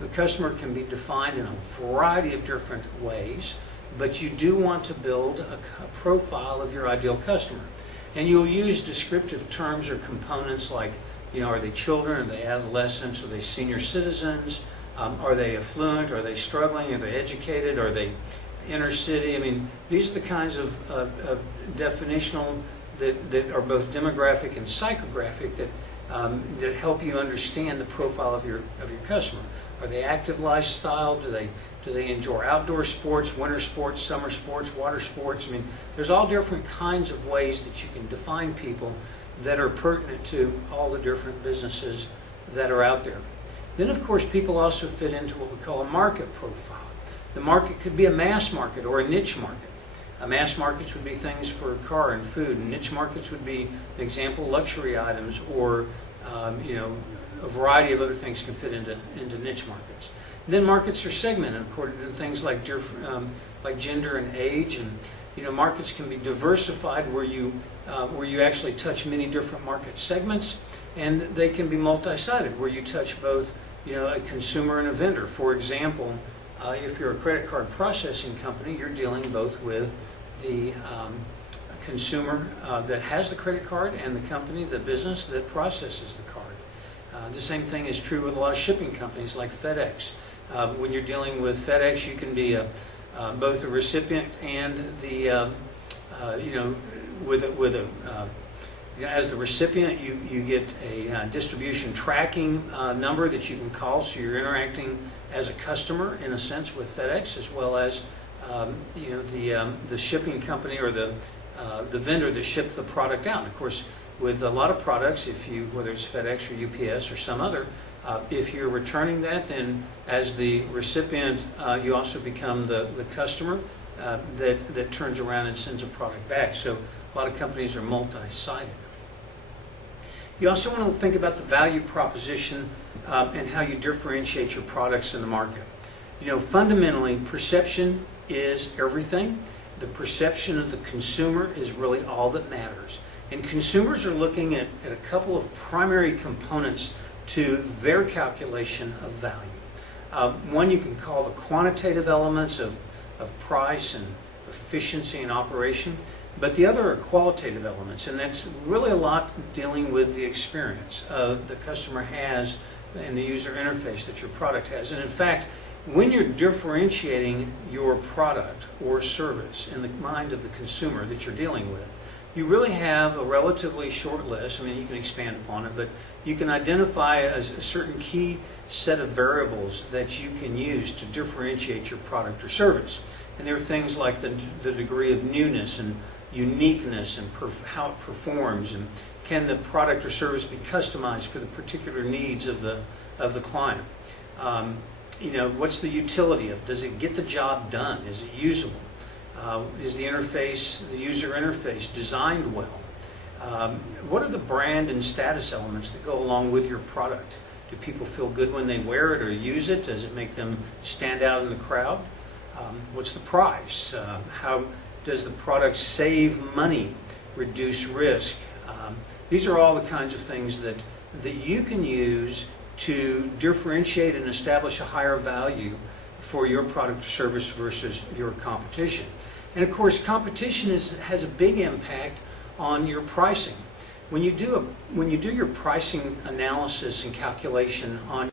the customer can be defined in a variety of different ways, but you do want to build a profile of your ideal customer. And you'll use descriptive terms or components like, are they children, are they adolescents, are they senior citizens, are they affluent, are they struggling, are they educated, are they inner city? I mean, these are the kinds of definitional that are both demographic and psychographic that help you understand the profile of your customer. Are they active lifestyle? Do they enjoy outdoor sports, winter sports, summer sports, water sports? I mean, there's all different kinds of ways that you can define people that are pertinent to all the different businesses that are out there. Then, of course, people also fit into what we call a market profile. The market could be a mass market or a niche market. Mass markets would be things for car and food, and niche markets would be, an example, luxury items, or a variety of other things can fit into niche markets. And then markets are segmented according to things like gender and age, and markets can be diversified where you actually touch many different market segments, and they can be multi-sided where you touch both a consumer and a vendor. For example, if you're a credit card processing company, you're dealing both with the consumer that has the credit card and the company, the business that processes the card. The same thing is true with a lot of shipping companies like FedEx. When you're dealing with FedEx, you can be both the recipient and the as the recipient, you get a distribution tracking number that you can call, so you're interacting as a customer in a sense with FedEx, as well as the shipping company or the vendor that shipped the product out. And of course, with a lot of products, whether it's FedEx or UPS or some other, if you're returning that, then as the recipient, you also become the customer that turns around and sends a product back. So a lot of companies are multi-sided. You also want to think about the value proposition and how you differentiate your products in the market. Fundamentally, perception is everything. The perception of the consumer is really all that matters. And consumers are looking at a couple of primary components to their calculation of value. One you can call the quantitative elements of price and efficiency and operation, but the other are qualitative elements, and that's really a lot dealing with the experience the customer has and the user interface that your product has. And in fact, when you're differentiating your product or service in the mind of the consumer that you're dealing with, you really have a relatively short list. I mean, you can expand upon it, but you can identify a certain key set of variables that you can use to differentiate your product or service. And there are things like the degree of newness and uniqueness and how it performs, and can the product or service be customized for the particular needs of the client. What's the utility of it? Does it get the job done? Is it usable? Is the user interface designed well? What are the brand and status elements that go along with your product? Do people feel good when they wear it or use it? Does it make them stand out in the crowd? What's the price? How does the product save money, reduce risk? These are all the kinds of things that you can use to differentiate and establish a higher value for your product or service versus your competition. And of course, competition has a big impact on your pricing. When you do your pricing analysis and calculation on